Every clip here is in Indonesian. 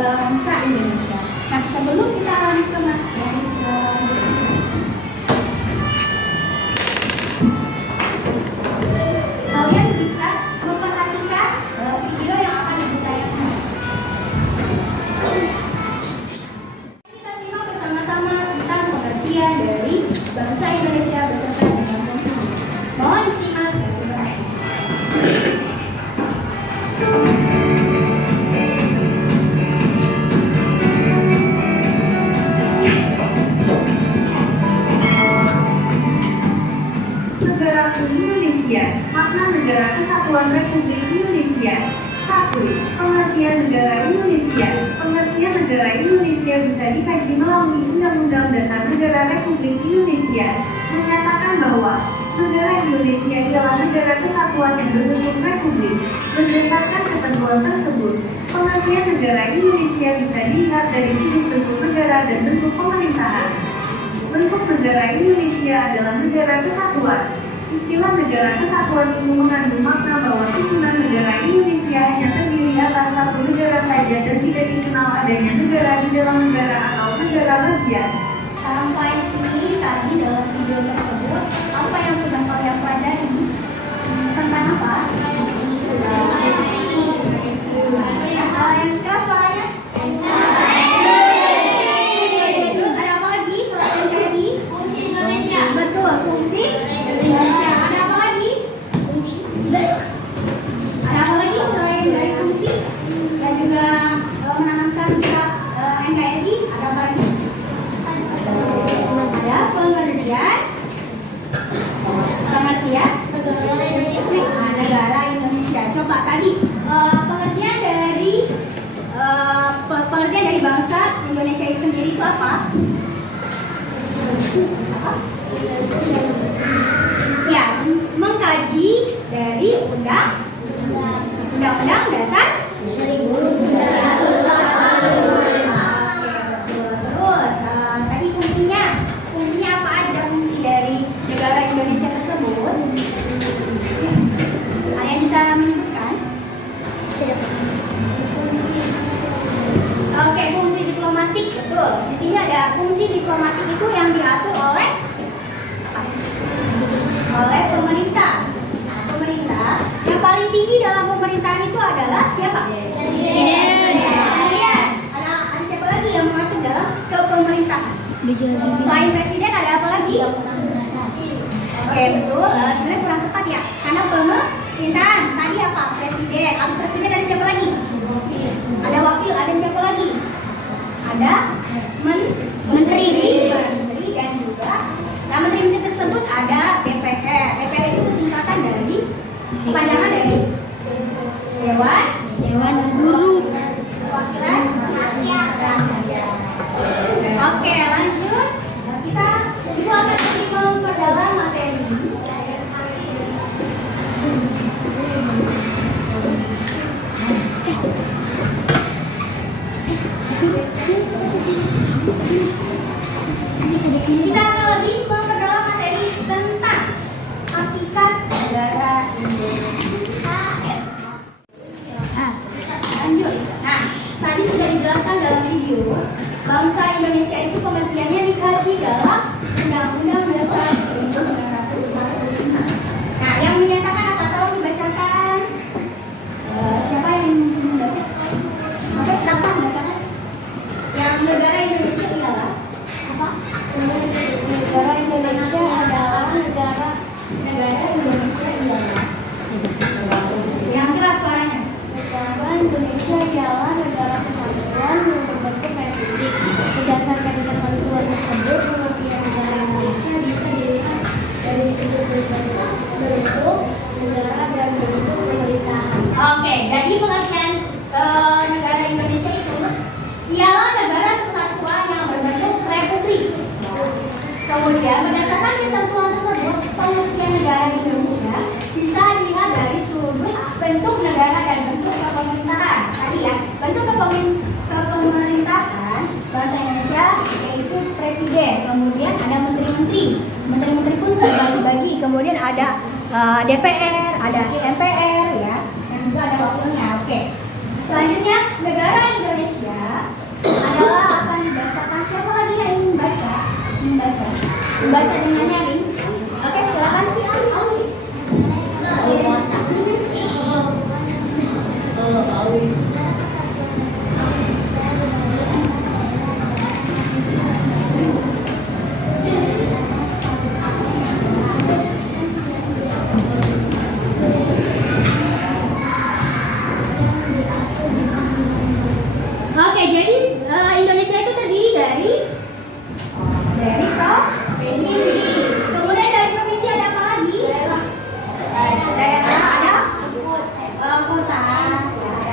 bangsa Indonesia. Nah, sebelum kita lanjut ke materi kalian bisa memperhatikan video yang akan ditayangkan. Kita simak bersama-sama tentang pengertian dari bangsa Indonesia beserta dengan fungsi. Mohon disimak dan diperhatikan. Negara Indonesia, makna negara kesatuan Republik Indonesia. 1. Pengertian negara Indonesia. Pengertian negara Indonesia bisa dikaji melalui Undang-Undang Dasar Negara Republik Indonesia, menyatakan bahwa negara Indonesia ialah negara kesatuan yang berbentuk republik. Berdasarkan ketentuan tersebut, pengertian negara Indonesia bisa dilihat dari sudut bentuk negara dan bentuk pemerintahan. Bentuk negara Indonesia adalah negara kesatuan. Istilah negara kesatuan itu mengandung makna bahwa susunan negara Indonesia hanya terdiri atas satu negara saja dan tidak dikenal adanya negara di dalam negara atau negara bagian. Sampai sini tadi dalam video tersebut, apa yang sudah kalian pelajari? Tentang apa? Yang keras suaranya? Ada apa lagi selain tadi? Fungsi Indonesia. Betul, fungsi Indonesia. Ada apa lagi? Ada apa lagi selain dari fungsi dan juga menanamkan sikap NKRI? Ada apa lagi? Ada pengertian negara Indonesia. Coba tadi pengertian dari bangsa Indonesia itu sendiri itu apa? Ya, mengkaji dari Undang-Undang Dasar 1945. Terus tadi fungsinya apa aja fungsi dari negara Indonesia tersebut? Kalian bisa menyebutkan? Oke, fungsi diplomatik, betul. Di sini ada fungsi diplomatik itu yang diatur oleh pemerintah. Nah, pemerintah yang paling tinggi dalam pemerintahan itu adalah siapa? Presiden. Kemudian ada siapa lagi yang mengatur dalam kepemerintahan? Selain presiden ada apa lagi? Oke, betul. Sebenarnya kurang tepat ya. Karena pemerintahan tadi apa? Presiden. Habis presiden ada siapa lagi? Ada wakil, ada siapa lagi? Ada menteri dan juga menteri tersebut ada DPR. DPR itu singkatan dari kepanjangan dari Dewan Guru Perwakilan Rakyat. Oke, lanjut. Kita itu akan sedikit memperdalam materi. Kita akan lebih memperdalam materi tentang hakikat negara Indonesia. Lanjut. Nah, tadi sudah dijelaskan dalam video, bangsa Indonesia itu pengertiannya dikaji dalam Undang-Undang Dasar 1945. Nah, yang menyatakan apa? Tolong dibacakan. Siapa yang membaca? Siapa membacakan? Yang negara Indonesia ialah apa? Negara Indonesia adalah negara Indonesia ialah yang keras suaranya. Negara Indonesia ialah negara kesatuan yang berbentuk republik. Berdasarkan ketentuan tersebut, pengertian negara Indonesia bisa dilihat dari sudut bentuk negara dan bentuk pemerintahan. Oke, jadi pengertian negara Indonesia itu ialah negara kesatuan yang berbentuk republik. Kemudian berdasarkan ketentuan tersebut, pengertian negara Indonesia bisa dilihat dari sudut bentuk negara dan bentuk kepemerintahan. Tadi ya, bentuk kepemerintahan bangsa Indonesia yaitu presiden. Kemudian ada menteri-menteri. Menteri-menteri pun terbagi-bagi. Kemudian ada DPR, ada MPR ya, dan juga ada wakilnya. Oke. Selanjutnya negara Indonesia menyaring. Oke, silakan Ali. Oke, jadi Indonesia itu terdiri dari provinsi. Kemudian dari provinsi ada apa lagi? Daerah, ada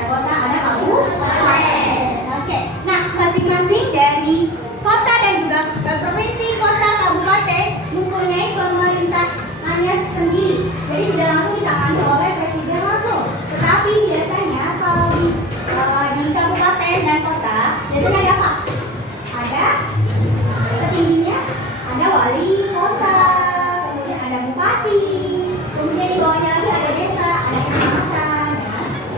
kota, ada kabupaten. Oke, nah masing-masing dari kota dan juga provinsi, kota, kabupaten mempunyai pemerintahannya sendiri. Jadi tidak langsung ditangani oleh presiden langsung. Tetapi biasanya kalau di kabupaten dan kota biasanya ada apa? Ada petingginya, ada wali kota, kemudian ada bupati, kemudian di bawahnya lagi ada desa, ada kecamatan.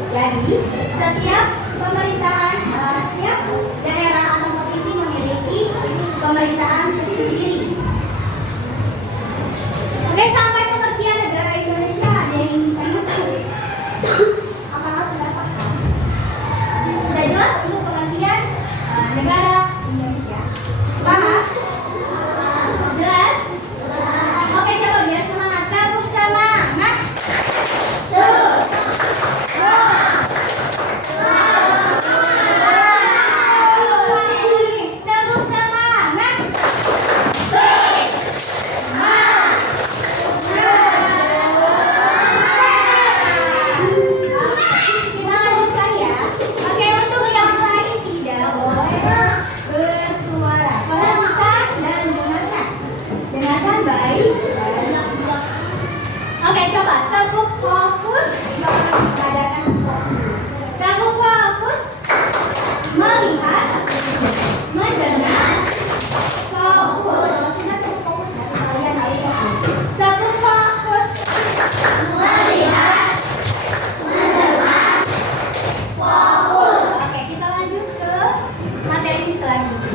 Jadi setiap pemerintahan, setiap daerah atau provinsi memiliki pemerintahan sendiri. Oke, sampai pengertian negara Indonesia ada yang ingin ditanyakan? Apakah sudah paham? Sudah jelas untuk pengertian negara Indonesia? Paham? Jelas? Oke, coba biar semangat. Tepuk semangat. Tepuk semangat. Kita lanjutkan ya. Oke, untuk yang lain tidak boleh bersuara. Perhatikan dan dengarkan. Dengarkan baik. Oke, coba tepuk fokus. Tepuk fokus. Melihat. Mendengar. Fokus. Sudah tepuk fokus. Kalian harus fokus. Tepuk fokus. Melihat. Oke, kita lanjut ke materi selanjutnya.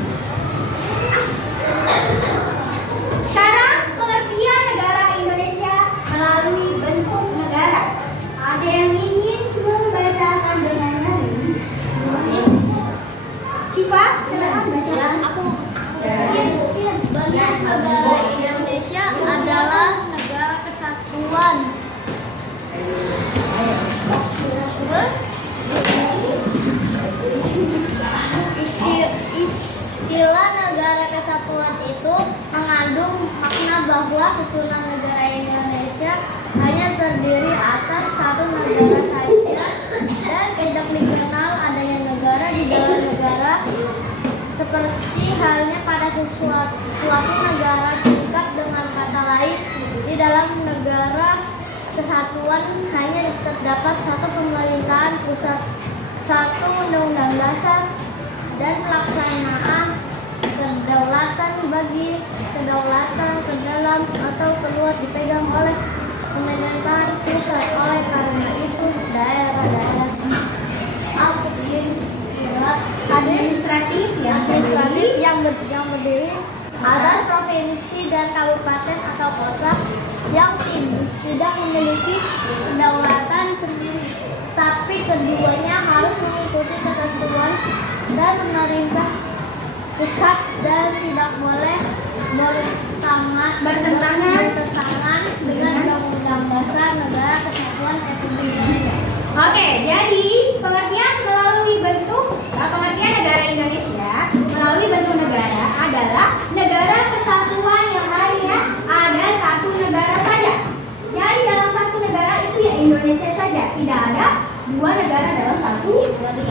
Sekarang pengertian negara Indonesia melalui bentuk negara. Ada yang ingin membacakan dengan nyanyi? Syifa, silakan bacakan. Negara Indonesia adalah negara kesatuan. Istilah negara kesatuan itu mengandung makna bahwa susunan negara Indonesia hanya terdiri atas satu negara saja dan tidak dikenal adanya negara di dalam negara, seperti halnya pada suatu negara terikat. Dengan kata lain, di dalam negara kesatuan hanya terdapat satu pemerintahan pusat, satu undang-undang dasar, dan pelaksanaan kedaulatan bagi kedaulatan ke dalam atau keluar dipegang oleh pemerintahan pusat. Oleh karena itu, daerah-daerah administratif yang berdiri atas provinsi dan kabupaten atau kota yang tidak memiliki kedaulatan sendiri, tapi keduanya harus mengikuti ketentuan dan pemerintah pusat dan tidak boleh bertentangan dengan Undang-Undang Dasar Negara Kesatuan Republik Indonesia. Oke, jadi pengertian melalui bentuk pengertian negara Indonesia melalui bentuk negara adalah negara kesatuan yang hanya ada satu negara saja. Jadi dalam satu negara itu ya Indonesia saja, tidak ada dua negara dalam satu negara.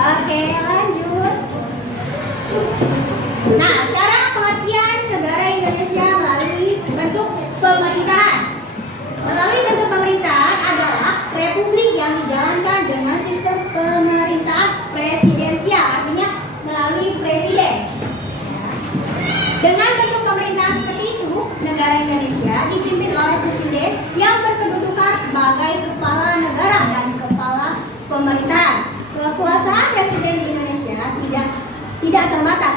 Oke, lanjut. Nah, sekarang pengertian negara Indonesia melalui bentuk pemerintahan. Melalui bentuk pemerintahan adalah republik yang dijalankan dengan sistem pemerintahan presidensial, artinya melalui presiden. Dengan bentuk pemerintahan seperti itu, negara Indonesia dipimpin oleh presiden yang berkedudukan sebagai kepala negara dan kepala pemerintahan. Kekuasaan presiden di Indonesia tidak terbatas,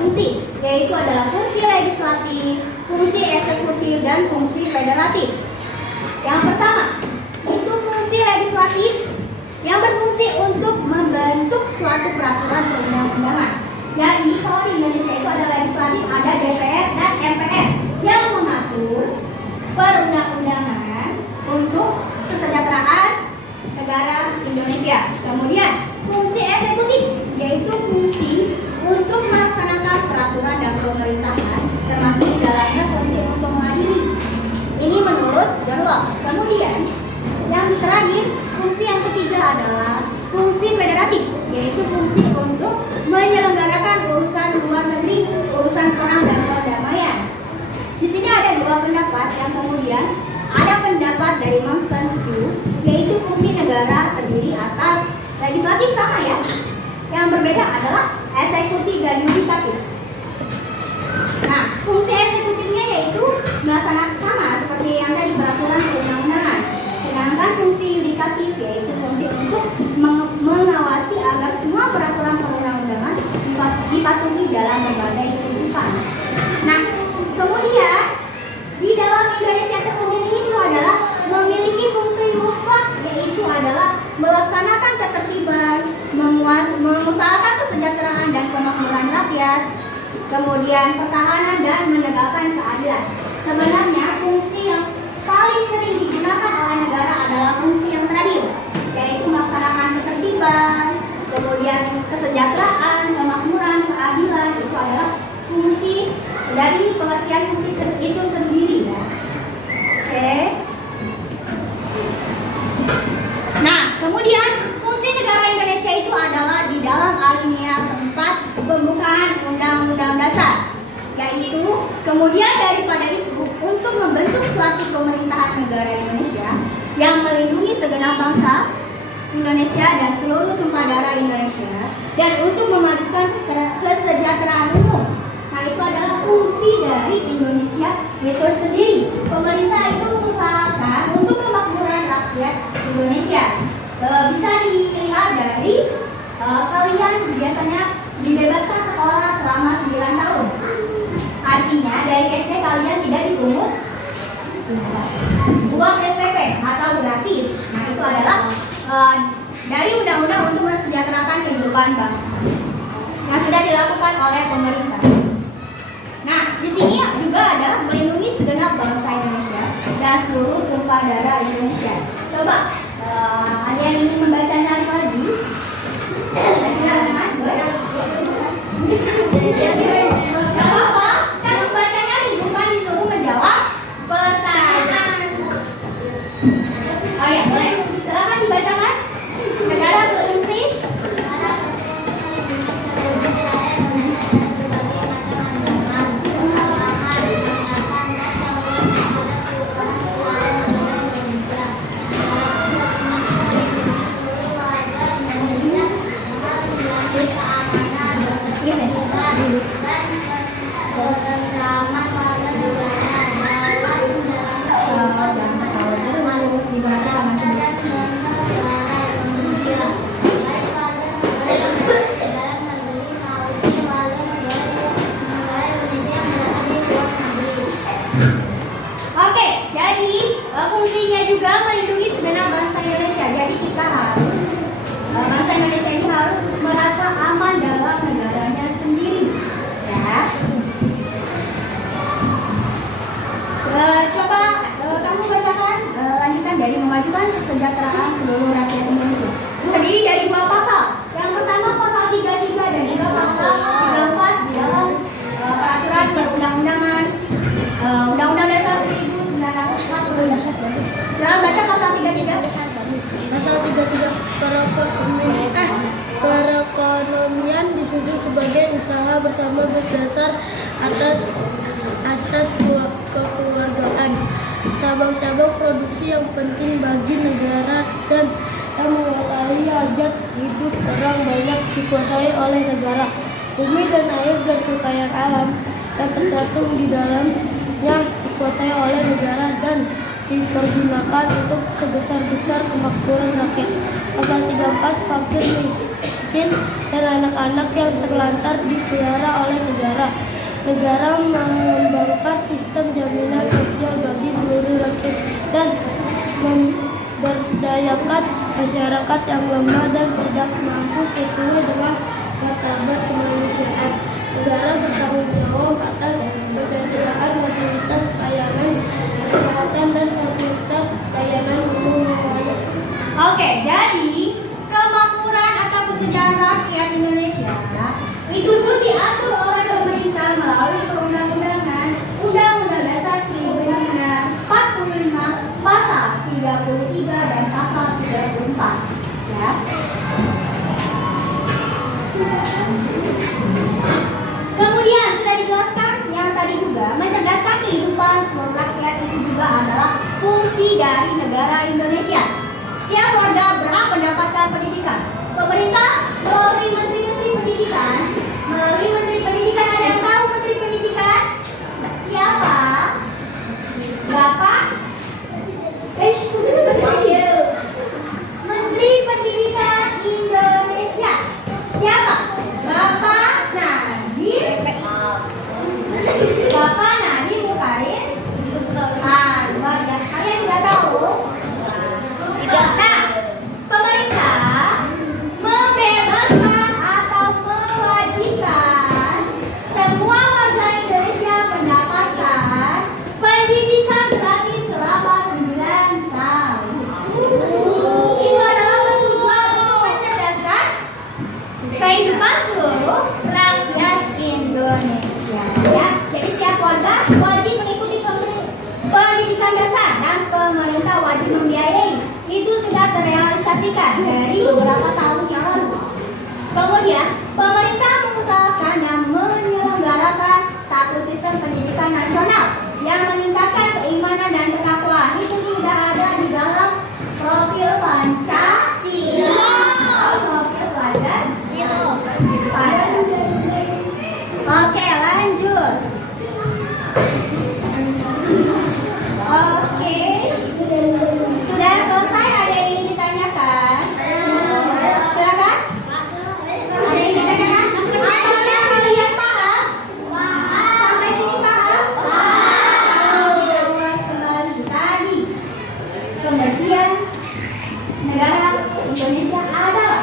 fungsi, yaitu adalah fungsi legislatif, fungsi eksekutif, dan fungsi federatif. Yang pertama, itu fungsi legislatif yang berfungsi untuk membentuk suatu peraturan perundang-undangan. Jadi kalau di Indonesia itu ada legislatif, ada DPR dan MPR yang mengatur perundang-undangan untuk kesejahteraan negara Indonesia. Kemudian fungsi eksekutif yaitu fungsi untuk melaksanakan peraturan dan pemerintahan, termasuk di dalamnya fungsi untuk mengadili. Ini menurut Jarwo. Kemudian yang terakhir, fungsi yang ketiga adalah fungsi federatif, yaitu fungsi untuk menyelenggarakan urusan luar negeri, urusan perang dan perdamaian. Di sini ada dua pendapat yang kemudian ada pendapat dari Montesquieu, yaitu fungsi negara terdiri atas legislatif sama ya. Yang berbeda adalah eksekutif dan yudikatif. Nah, fungsi eksekutifnya yaitu melaksanakan sama seperti yang tadi peraturan perundang-undangan. Sedangkan fungsi yudikatif yaitu fungsi untuk mengawasi agar semua peraturan perundang-undangan dipatuhi dalam berbagai kehidupan. Nah, kemudian di dalam Indonesia tersendiri itu adalah memiliki fungsi mutlak, yaitu adalah melaksanakan ketertiban, mengusahakan kesejahteraan dan kemakmuran rakyat, kemudian pertahanan dan menegakkan keadilan. Sebenarnya fungsi yang paling sering digunakan oleh negara adalah fungsi yang terakhir, yaitu melaksanakan ketertiban, kemudian kesejahteraan, kemakmuran, keadilan. Itu adalah fungsi dari pengertian fungsi itu sendiri ya. Oke. Nah, kemudian fungsi negara Indonesia itu adalah di dalam alinea 4 pembukaan Undang-Undang Dasar, yaitu kemudian daripada itu untuk membentuk suatu pemerintahan negara Indonesia yang melindungi segenap bangsa Indonesia dan seluruh tumpah darah Indonesia, dan untuk memajukan kesejahteraan umum. Nah, itu adalah fungsi dari Indonesia itu sendiri. Pemerintah itu mengusahakan untuk kemakmuran rakyat Indonesia. Bisa dilihat dari kalian biasanya dibebaskan sekolah selama 9 tahun. Artinya dari SD kalian tidak dipungut uang SPP atau gratis. Nah, itu adalah dari undang-undang untuk mensejahterakan kehidupan bangsa yang sudah dilakukan oleh pemerintah. Nah, di sini juga ada melindungi segenap bangsa Indonesia dan seluruh tumpah darah Indonesia. Coba ada yang ingin membacanya lagi? Silakan. Gak apa-apa, kan membacanya bukan disuruh menjawab pertanyaan. Oh ya, boleh. Silakan dibacakan. Negara berfungsi. Oke, jadi fungsinya juga melindungi segenap bangsa Indonesia. Jadi kita harus bangsa Indonesia ini harus merasa aman dalam negaranya sendiri. Ya. Coba kamu bacakan lanjutan dari memajukan kesejahteraan seluruh rakyat Indonesia. Terdiri dari 2 pasal. Yang pertama pasal 33 dan juga pasal 34 di dalam peraturan perundang-undangan Undang-Undang Dasar 1945. Sekarang baca pasal 33. Pasal 33 perekonomian disusun sebagai usaha bersama berdasar atas asas kekeluargaan, cabang-cabang produksi yang penting bagi negara dan yang mengetahui hajat hidup orang banyak dikuasai oleh negara. Bumi dan air dan kekayaan alam yang tercantum di dalamnya dikuasai oleh negara dan dipergunakan untuk sebesar-besar kemakmuran rakyat. Pasal 34 fakir miskin, dan anak-anak yang terlantar dipelihara oleh negara. Negara mengembangkan sistem jaminan sosial bagi seluruh rakyat dan memberdayakan masyarakat yang lemah dan tidak mampu sesuai dengan martabat kemanusiaan. Negara bertanggung jawab atas penyediaan fasilitas layanan kesehatan dan fasilitas layanan umum yang layak. Oke, jadi kemakmuran atau kesejahteraan rakyat Indonesia itu pun diatur oleh pemerintah melalui perundang-undangan Undang-Undang Dasar 1945 pasal 33 dan pasal 34. Ya. Kemudian sudah dijelaskan yang tadi juga mencerdaskan kehidupan seluruh rakyat itu juga adalah fungsi dari negara Indonesia. Setiap warga berhak mendapatkan pendidikan. Pemerintah melalui menteri-menteri pendidikan, melalui menteri pendidikan, ada yang tahu menteri pendidikan? Siapa? Bapak? Menteri Pendidikan Indonesia. Siapa? Bapak Nadiem. Bapak Nadiem Mukarin. Luar biasa. Kalian sudah tahu? Nah, pemerintah membebaskan atau mewajibkan semua warga Indonesia mendapatkan pendidikan gratis selama 9 tahun. Itu adalah tujuan untuk mencerdaskan kehidupan seluruh rakyat Indonesia. Ya, jadi setiap warga wajib mengikuti pendidikan dasar dan pemerintah wajib membiayai. Itu sudah terrealisasikan dari beberapa tahun yang lalu. Kemudian, pemerintah mengusahakan dan menyelenggarakan satu sistem pendidikan nasional yang meningkatkan keimanan dan ketakwaan. Itu sudah ada di dalam profil Pancasila. Profil Pancasila. Oke, lanjut. Oke. Sudah selesai, ada yang ingin ditanyakan? Silakan. Ada yang ingin ditanyakan? Apakah kalian paham? Sampai sini paham? Kita ulas kembali tadi. Pengertian negara Indonesia adalah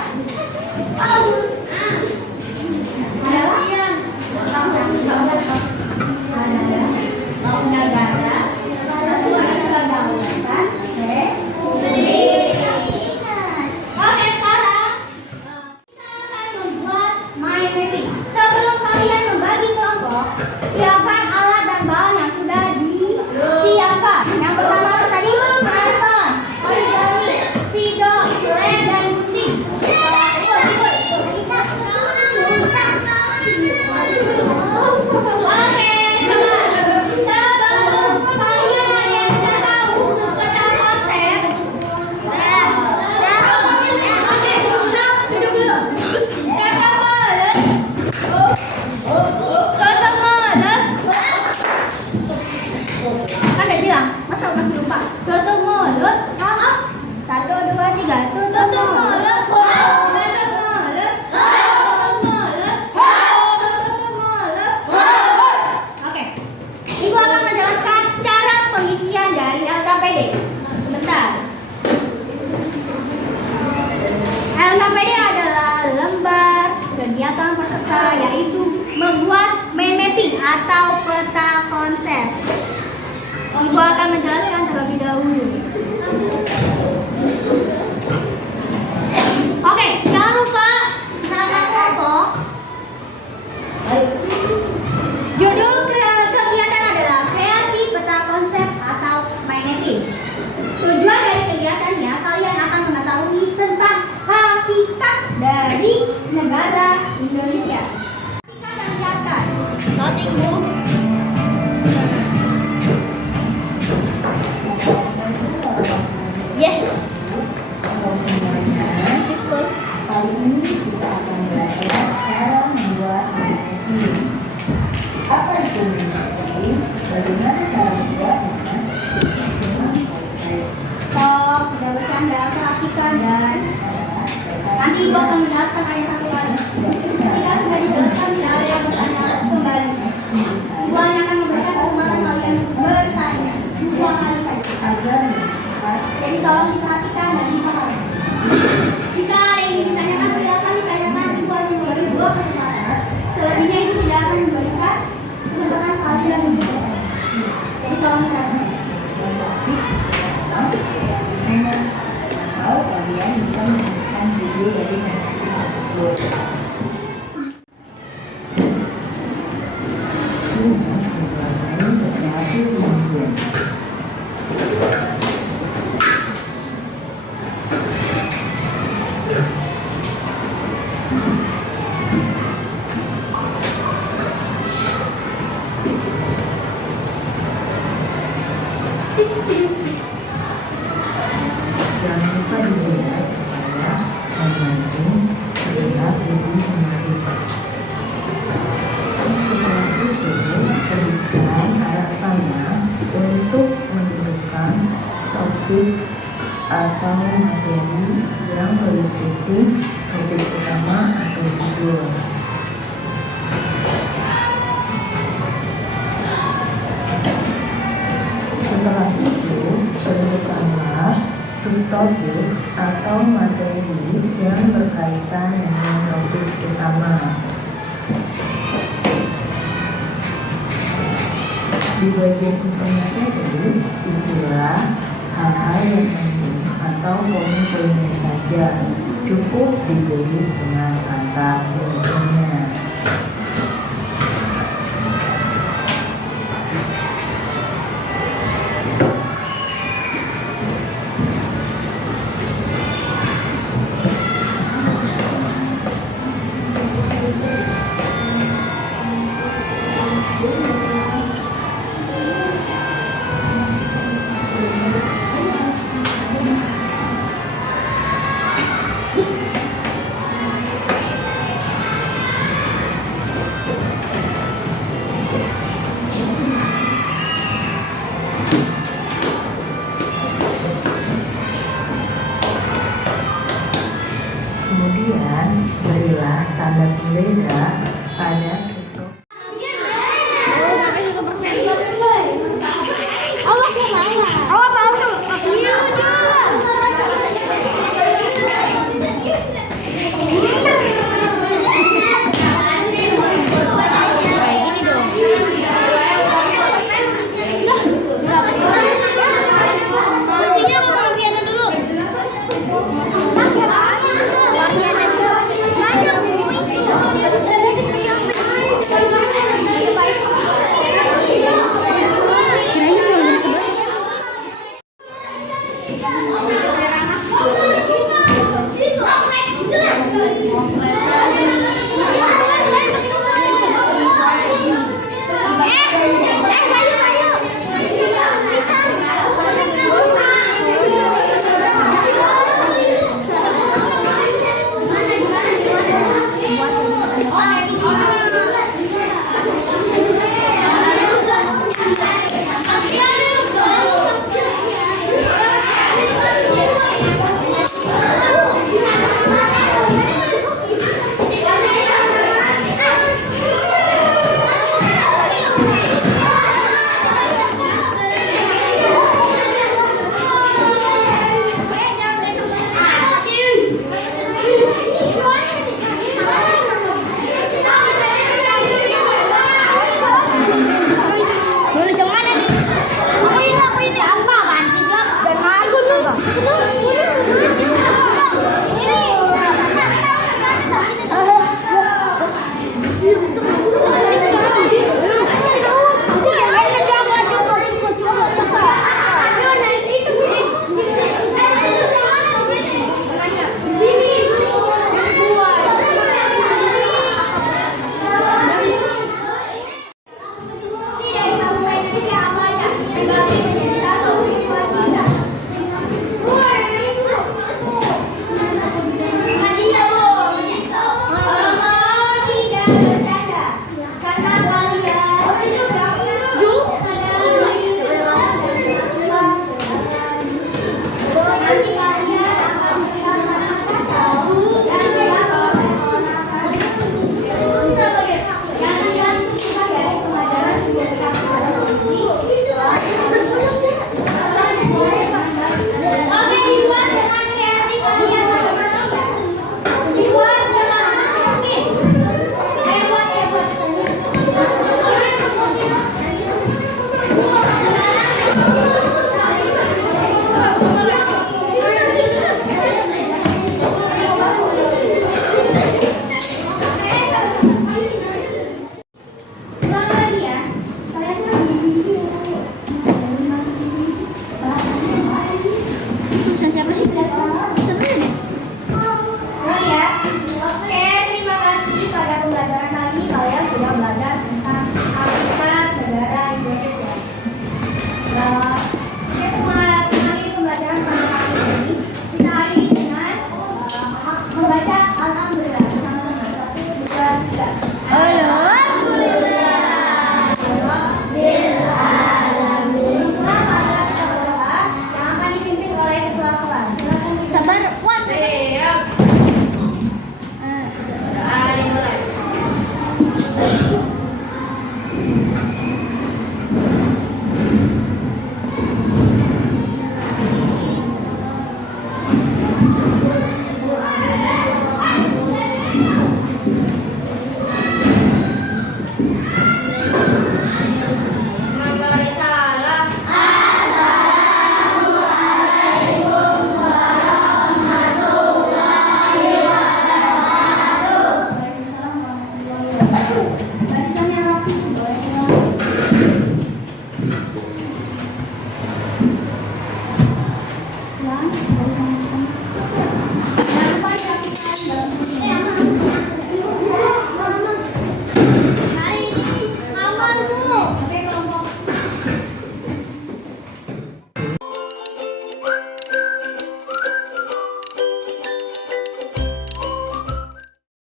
siapkan alat dan bahan yang sudah disiapkan. Yang pertama tadi penonton, origami, spidol, lem dan gunting. Oke, coba sebelum kalian ada yang tidak tahu tentang konsep. Oke, stop, duduk dulu. Kan udah bilang, masa masih lupa? Tutup mulut, up. 1, 2, 3. Tutup mulut, tutup mulut, tutup mulut, tutup mulut. Oke, Ibu akan menjelaskan cara pengisian dari LKPD. Sebentar. LKPD adalah lembar kegiatan peserta, yaitu membuat mind mapping atau peta konsep. Ibu akan menjelaskan terlebih dahulu. Oke, jangan lupa nama pokok. Judul kegiatan adalah kreasi peta konsep atau mind mapping. Tujuan dari kegiatannya, kalian akan mengetahui tentang hakikat dari negara Indonesia. Hakikat dan zakat. Noting book. Yes. Pistol. Kali ini kita akan belajar cara membuat magnesium. Apa itu magnesium? Bagaimana cara membuatnya? Stop, tidak bercanda, perhatikan dan nanti Ibu akan menjelaskan ayat 1 agar mempercepat. Jadi tolong diperhatikan dan dipahami. Jika ada yang ingin ditanyakan, silakan ditanyakan. Ibu akan memberi 2 kesempatan. Selebihnya itu tidak akan memberikan kesempatan kalian untuk. Jadi tolong diperhatikan. Atau kalian bisa menonton video dari channel tersebut. Jangan lupa dijaga supaya membantu terlihat lebih menarik. Setelah itu, berikan harapannya untuk menentukan topik atau materi yang meliputi topik utama atau judul. Setelah itu, tentukanlah subtopik atau materi yang berkaitan dengan topik utama. Di bagian materi, itulah hal-hal yang penting atau poin-poinnya saja. Cukup diberi dengan kata kuncinya. Kemudian berilah tanda beda pada bentuk. Jelas.